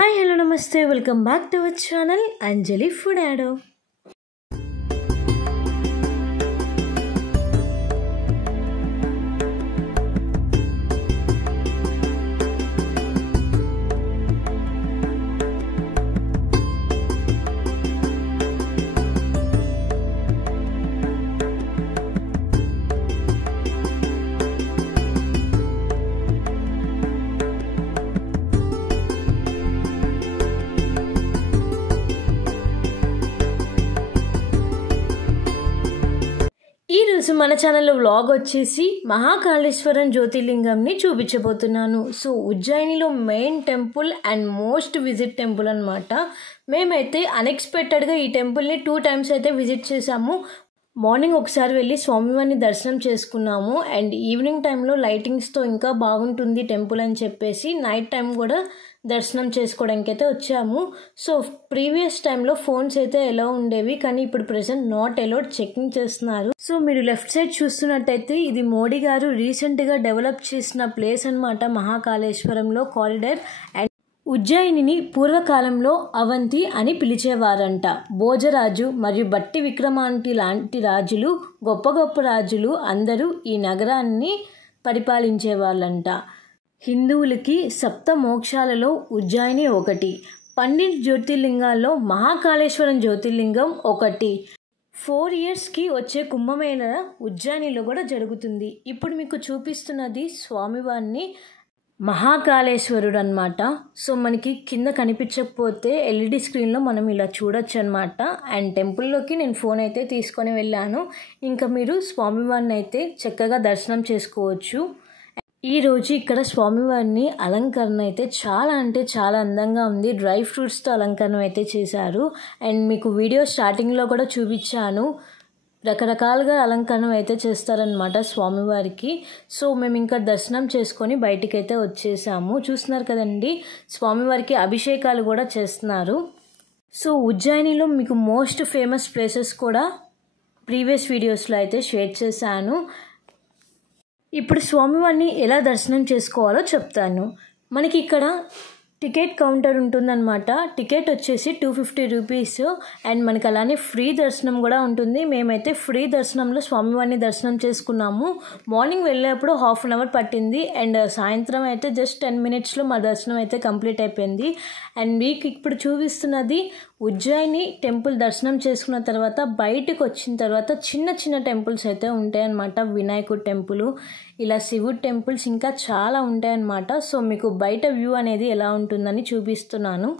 Hi, hello, namaste. Welcome back to our channel, Anjali Food Addo. ఈ రోజు మన ఛానల్లో వ్లాగ్ వచ్చేసి మహాకాళేశ్వరం జ్యోతిర్లింగంని చూపించబోతున్నాను. సో ఉజ్జయినిలో main temple and most visit temple అనమాట. మేమైతే అన్ఎక్స్పెక్టెడ్గా ఈ టెంపుల్ని 2 times అయితే విజిట్ చేసాము. మార్నింగ్ ఒకసారి వెళ్ళి స్వామివారిని దర్శనం చేసుకున్నాము అండ్ ఈవినింగ్ టైంలో లైటింగ్స్తో ఇంకా బాగుంటుంది టెంపుల్ అని చెప్పేసి నైట్ టైం కూడా దర్శనం చేసుకోవడానికి అయితే వచ్చాము. సో ప్రీవియస్ టైంలో ఫోన్స్ అయితే ఎలా ఉండేవి, కానీ ఇప్పుడు ప్రెసెంట్ నాట్ అలౌడ్, చెకింగ్ చేస్తున్నారు. సో మీరు లెఫ్ట్ సైడ్ చూస్తున్నట్టయితే ఇది మోడీ గారు రీసెంట్గా డెవలప్ చేసిన ప్లేస్ అనమాట. మహాకాళేశ్వరంలో కారిడార్. అండ్ ఉజ్జయినిని పూర్వకాలంలో అవంతి అని పిలిచేవారంట. భోజరాజు మరియు బట్టి విక్రమాంటి లాంటి రాజులు, గొప్ప గొప్ప రాజులు అందరూ ఈ నగరాన్ని పరిపాలించేవాళ్ళంట. హిందువులకి సప్త మోక్షాలలో ఉజ్జయిని ఒకటి. 12 జ్యోతిర్లింగాల్లో మహాకాళేశ్వరం జ్యోతిర్లింగం ఒకటి. 4 yearsకి వచ్చే కుంభమేళ ఉజ్జయినిలో కూడా జరుగుతుంది. ఇప్పుడు మీకు చూపిస్తున్నది స్వామివారిని మహాకాళేశ్వరుడు అనమాట. సో మనకి కింద కనిపించకపోతే ఎల్ఈడి స్క్రీన్లో మనం ఇలా చూడొచ్చు అనమాట. అండ్ టెంపుల్లోకి నేను ఫోన్ అయితే తీసుకొని వెళ్ళాను. ఇంకా మీరు స్వామివారిని అయితే చక్కగా దర్శనం చేసుకోవచ్చు. ఈరోజు ఇక్కడ స్వామివారిని అలంకరణ అయితే చాలా అంటే చాలా అందంగా ఉంది. డ్రై ఫ్రూట్స్తో అలంకరణ అయితే చేశారు. అండ్ మీకు వీడియో స్టార్టింగ్లో కూడా చూపించాను, రకరకాలుగా అలంకరణ అయితే చేస్తారనమాట స్వామివారికి. సో మేము ఇంకా దర్శనం చేసుకొని బయటికి అయితే వచ్చేసాము. చూస్తున్నారు కదండి, స్వామివారికి అభిషేకాలు కూడా చేస్తున్నారు. సో ఉజ్జయినిలో మీకు మోస్ట్ ఫేమస్ ప్లేసెస్ కూడా ప్రీవియస్ వీడియోస్లో అయితే షేర్ చేశాను. ఇప్పుడు స్వామివారిని ఎలా దర్శనం చేసుకోవాలో చెప్తాను. మనకి ఇక్కడ టికెట్ కౌంటర్ ఉంటుందన్నమాట. టికెట్ వచ్చేసి 250 రూపీస్. అండ్ మనకి అలానే ఫ్రీ దర్శనం కూడా ఉంటుంది. మేమైతే ఫ్రీ దర్శనంలో స్వామివారిని దర్శనం చేసుకున్నాము. మార్నింగ్ వెళ్ళేప్పుడు 1/2 hour పట్టింది అండ్ సాయంత్రం అయితే జస్ట్ 10 minutesలో మా దర్శనం అయితే కంప్లీట్ అయిపోయింది. అండ్ మీకు ఇప్పుడు చూపిస్తున్నది ఉజ్జయిని టెంపుల్ దర్శనం చేసుకున్న తర్వాత బయటకు వచ్చిన తర్వాత చిన్న చిన్న టెంపుల్స్ అయితే ఉంటాయన్నమాట. వినాయకుడు టెంపుల్, ఇలా శివుడు టెంపుల్స్ ఇంకా చాలా ఉంటాయన్నమాట. సో మీకు బయట వ్యూ అనేది ఎలా ఉంటుందని చూపిస్తున్నాను.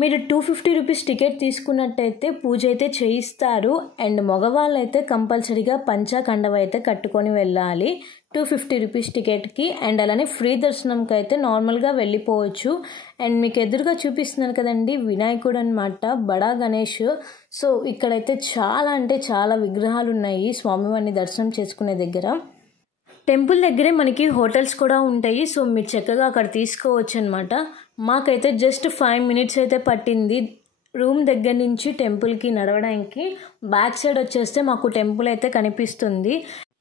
మీరు 250 రూపీస్ టికెట్ తీసుకున్నట్టయితే పూజ అయితే చేయిస్తారు. అండ్ మగవాళ్ళు అయితే కంపల్సరీగా పంచాకండవ అయితే కట్టుకొని వెళ్ళాలి 250 రూపీస్ టికెట్కి. అండ్ అలానే ఫ్రీ దర్శనంకి అయితే నార్మల్గా వెళ్ళిపోవచ్చు. అండ్ మీకు ఎదురుగా చూపిస్తున్నారు కదండి, వినాయకుడు అనమాట, బడా గణేష్. సో ఇక్కడైతే చాలా అంటే చాలా విగ్రహాలు ఉన్నాయి స్వామివారిని దర్శనం చేసుకునే దగ్గర. టెంపుల్ దగ్గరే మనకి హోటల్స్ కూడా ఉంటాయి. సో మీరు చక్కగా అక్కడ తీసుకోవచ్చు అనమాట. మాకైతే జస్ట్ 5 minutes అయితే పట్టింది రూమ్ దగ్గర నుంచి టెంపుల్కి నడవడానికి. బ్యాక్ సైడ్ వచ్చేస్తే మాకు టెంపుల్ అయితే కనిపిస్తుంది.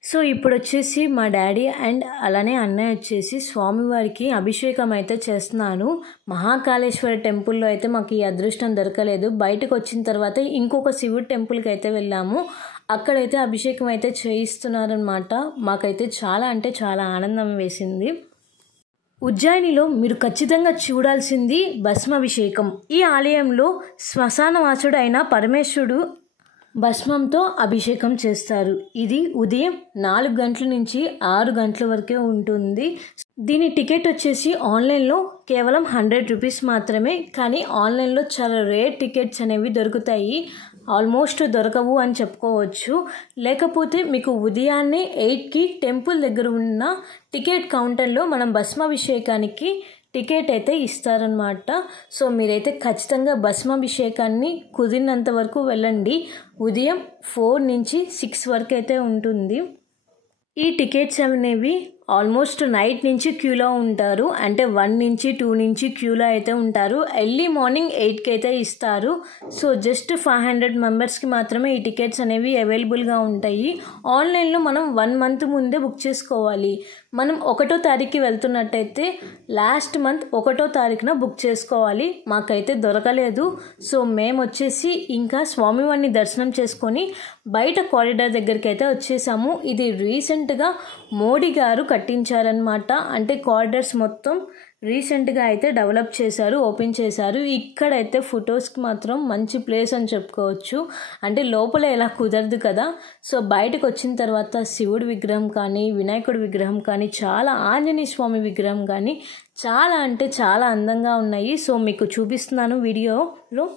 సో ఇప్పుడు వచ్చేసి మా డాడీ అండ్ అలానే అన్నయ్య వచ్చేసి స్వామివారికి అభిషేకం అయితే చేస్తున్నాను. మహాకాళేశ్వర టెంపుల్లో అయితే మాకు ఈ అదృష్టం దొరకలేదు. బయటకు వచ్చిన తర్వాత ఇంకొక శివుడు టెంపుల్కి అయితే వెళ్ళాము. అక్కడైతే అభిషేకం అయితే చేయిస్తున్నారనమాట. మాకైతే చాలా అంటే చాలా ఆనందం వేసింది. ఉజ్జయినిలో మీరు ఖచ్చితంగా చూడాల్సింది భస్మాభిషేకం. ఈ ఆలయంలో శ్మశానవాసుడు అయిన పరమేశ్వరుడు భస్మంతో అభిషేకం చేస్తారు. ఇది ఉదయం 4 గంటల నుంచి 6 గంటల వరకే ఉంటుంది. దీని టికెట్ వచ్చేసి ఆన్లైన్లో కేవలం 100 రూపీస్ మాత్రమే. కానీ ఆన్లైన్లో చాలా రేర్ టికెట్స్ అనేవి దొరుకుతాయి, ఆల్మోస్ట్ దొరకవు అని చెప్పుకోవచ్చు. లేకపోతే మీకు ఉదయాన్నే 8కి టెంపుల్ దగ్గర ఉన్న టికెట్ కౌంటర్లో మనం భస్మాభిషేకానికి టికెట్ అయితే ఇస్తారనమాట. సో మీరైతే ఖచ్చితంగా భస్మాభిషేకాన్ని కుదిరినంత వరకు వెళ్ళండి. ఉదయం 4 నుంచి 6 వరకు అయితే ఉంటుంది. ఈ టికెట్స్ అనేవి ఆల్మోస్ట్ నైట్ నుంచి క్యూలో ఉంటారు. అంటే 1 నుంచి 2 నుంచి క్యూలో అయితే ఉంటారు. ఎర్లీ మార్నింగ్ 8కి అయితే ఇస్తారు. సో జస్ట్ 500 మెంబర్స్కి మాత్రమే ఈ టికెట్స్ అనేవి అవైలబుల్గా ఉంటాయి. ఆన్లైన్లో మనం 1 మంత్ ముందే బుక్ చేసుకోవాలి. మనం 1వ తారీఖుకి వెళ్తున్నట్టయితే లాస్ట్ మంత్ 1వ తారీఖున బుక్ చేసుకోవాలి. మాకైతే దొరకలేదు. సో మేము వచ్చేసి ఇంకా స్వామివారిని దర్శనం చేసుకొని బయట కారిడార్ దగ్గరికి అయితే వచ్చేసాము. ఇది రీసెంట్గా మోడీ గారు కట్టించారనమాట. అంటే కారిడార్స్ మొత్తం రీసెంట్గా అయితే డెవలప్ చేశారు, ఓపెన్ చేశారు. ఇక్కడైతే ఫొటోస్కి మాత్రం మంచి ప్లేస్ అని చెప్పుకోవచ్చు. అంటే లోపల ఎలా కుదరదు కదా. సో బయటకు వచ్చిన తర్వాత శివుడి విగ్రహం కానీ, వినాయకుడి విగ్రహం కానీ, చాలా ఆంజనేయ స్వామి విగ్రహం కానీ చాలా అంటే చాలా అందంగా ఉన్నాయి. సో మీకు చూపిస్తున్నాను వీడియోలో.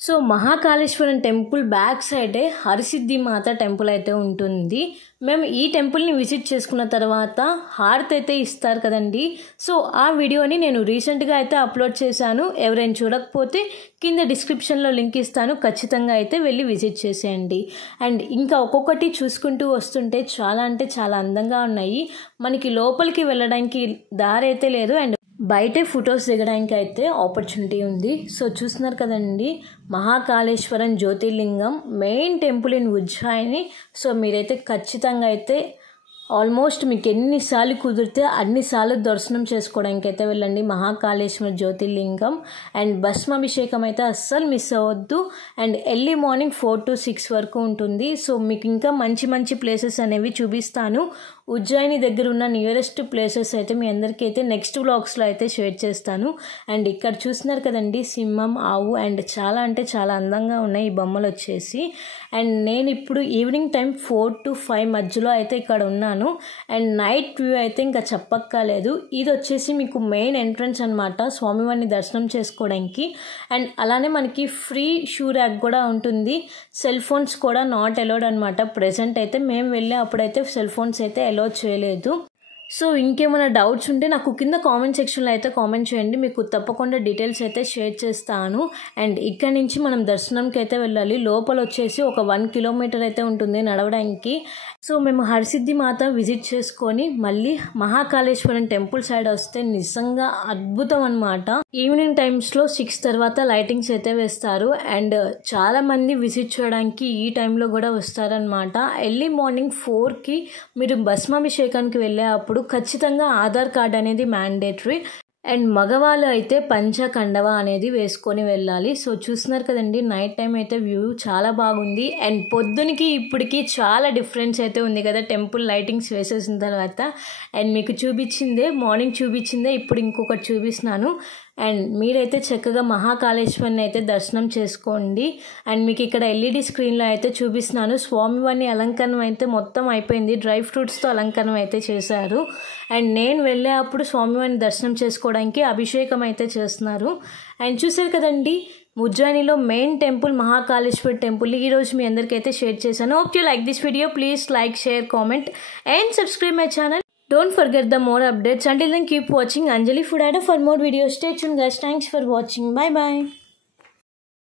సో మహాకాళేశ్వరం టెంపుల్ బ్యాక్ సైడే హరసిద్ధి మాత టెంపుల్ అయితే ఉంటుంది. మేము ఈ టెంపుల్ని విజిట్ చేసుకున్న తర్వాత హారతి అయితే ఇస్తారు కదండి. సో ఆ వీడియోని నేను రీసెంట్గా అయితే అప్లోడ్ చేశాను. ఎవరైనా చూడకపోతే కింద డిస్క్రిప్షన్లో లింక్ ఇస్తాను. ఖచ్చితంగా అయితే వెళ్ళి విజిట్ చేసేయండి. అండ్ ఇంకా ఒక్కొక్కటి చూసుకుంటూ వస్తుంటే చాలా అంటే చాలా అందంగా ఉన్నాయి. మనకి లోపలికి వెళ్ళడానికి దారి అయితే లేదు. అండ్ బయటే ఫొటోస్ దిగడానికి అయితే ఆపర్చునిటీ ఉంది. సో చూస్తున్నారు కదండి, మహాకాళేశ్వరం జ్యోతిర్లింగం main temple in Ujjain. So మీరైతే ఖచ్చితంగా అయితే ఆల్మోస్ట్ మీకు ఎన్నిసార్లు కుదిరితే అన్నిసార్లు దర్శనం చేసుకోవడానికి అయితే వెళ్ళండి మహాకాళేశ్వర జ్యోతిర్లింగం. అండ్ భస్మాభిషేకం అయితే అస్సలు మిస్ అవ్వద్దు. అండ్ ఎర్లీ మార్నింగ్ 4 to 6 వరకు ఉంటుంది. సో మీకు ఇంకా మంచి మంచి ప్లేసెస్ అనేవి చూపిస్తాను. ఉజ్జయిని దగ్గర ఉన్న నియరెస్ట్ ప్లేసెస్ అయితే మీ అందరికీ అయితే నెక్స్ట్ వ్లాగ్స్లో అయితే షేర్ చేస్తాను. అండ్ ఇక్కడ చూస్తున్నారు కదండి, సింహం, ఆవు అండ్ చాలా అంటే చాలా అందంగా ఉన్నాయి ఈ బొమ్మలు వచ్చేసి. అండ్ నేను ఇప్పుడు ఈవినింగ్ టైం 4 to 5 మధ్యలో అయితే ఇక్కడ ఉన్నాను. అండ్ నైట్ వ్యూ అయితే ఇంకా చెప్పక్కర్లేదు. ఇది వచ్చేసి మీకు మెయిన్ ఎంట్రన్స్ అనమాట స్వామివారిని దర్శనం చేసుకోవడానికి. అండ్ అలానే మనకి ఫ్రీ షూ ర్యాక్ కూడా ఉంటుంది. సెల్ ఫోన్స్ కూడా నాట్ అలౌడ్ అనమాట. ప్రెసెంట్ అయితే మేము వెళ్ళే అప్పుడైతే సెల్ ఫోన్స్ అయితే అలౌ చేయలేదు. సో ఇంకేమైనా డౌట్స్ ఉంటే నాకు కింద కామెంట్ సెక్షన్లో అయితే కామెంట్ చేయండి. మీకు తప్పకుండా డీటెయిల్స్ అయితే షేర్ చేస్తాను. అండ్ ఇక్కడ నుంచి మనం దర్శనంకి అయితే వెళ్ళాలి. లోపల వచ్చేసి ఒక 1 కిలోమీటర్ అయితే ఉంటుంది నడవడానికి. సో మేము హరసిద్ధి మాత విజిట్ చేసుకొని మళ్ళీ మహాకాళేశ్వరం టెంపుల్ సైడ్ వస్తే నిజంగా అద్భుతం అనమాట. ఈవినింగ్ టైమ్స్లో 6 తర్వాత లైటింగ్స్ అయితే వేస్తారు. అండ్ చాలామంది విజిట్ చేయడానికి ఈ టైంలో కూడా వస్తారనమాట. ఎర్లీ మార్నింగ్ 4కి మీరు భస్మాభిషేకానికి వెళ్ళే అప్పుడు ఖచ్చితంగా ఆధార్ కార్డ్ అనేది మ్యాండేటరీ. అండ్ మగవాళ్ళు అయితే పంచ కండవ అనేది వేసుకొని వెళ్ళాలి. సో చూస్తున్నారు కదండి, నైట్ టైం అయితే వ్యూ చాలా బాగుంది. అండ్ పొద్దునకి ఇప్పటికి చాలా డిఫరెన్స్ అయితే ఉంది కదా టెంపుల్ లైటింగ్స్ వేసేసిన తర్వాత. అండ్ మీకు చూపించిందే మార్నింగ్ చూపించిందే ఇప్పుడు ఇంకొకటి చూపిస్తున్నాను. అండ్ మీరైతే చక్కగా మహాకాళేశ్వరిని అయితే దర్శనం చేసుకోండి. అండ్ మీకు ఇక్కడ ఎల్ఈడి స్క్రీన్లో అయితే చూపిస్తున్నాను. స్వామివారిని అలంకరణ అయితే మొత్తం అయిపోయింది. డ్రై ఫ్రూట్స్తో అలంకరణ అయితే చేశారు. అండ్ నేను వెళ్ళే అప్పుడు స్వామివారిని దర్శనం చేసుకోవడానికి అభిషేకం అయితే చేస్తున్నారు. అండ్ చూసారు కదండి, ఉజ్జయినిలో మెయిన్ టెంపుల్ మహాకాళేశ్వర్ టెంపుల్ ఈరోజు మీ అందరికైతే షేర్ చేశాను. Hope you like this video. Please like, share, comment and subscribe my channel. Don't forget the more updates. Until then, keep watching Anjali Food Adda for more videos. Stay tuned guys. Thanks for watching. Bye bye.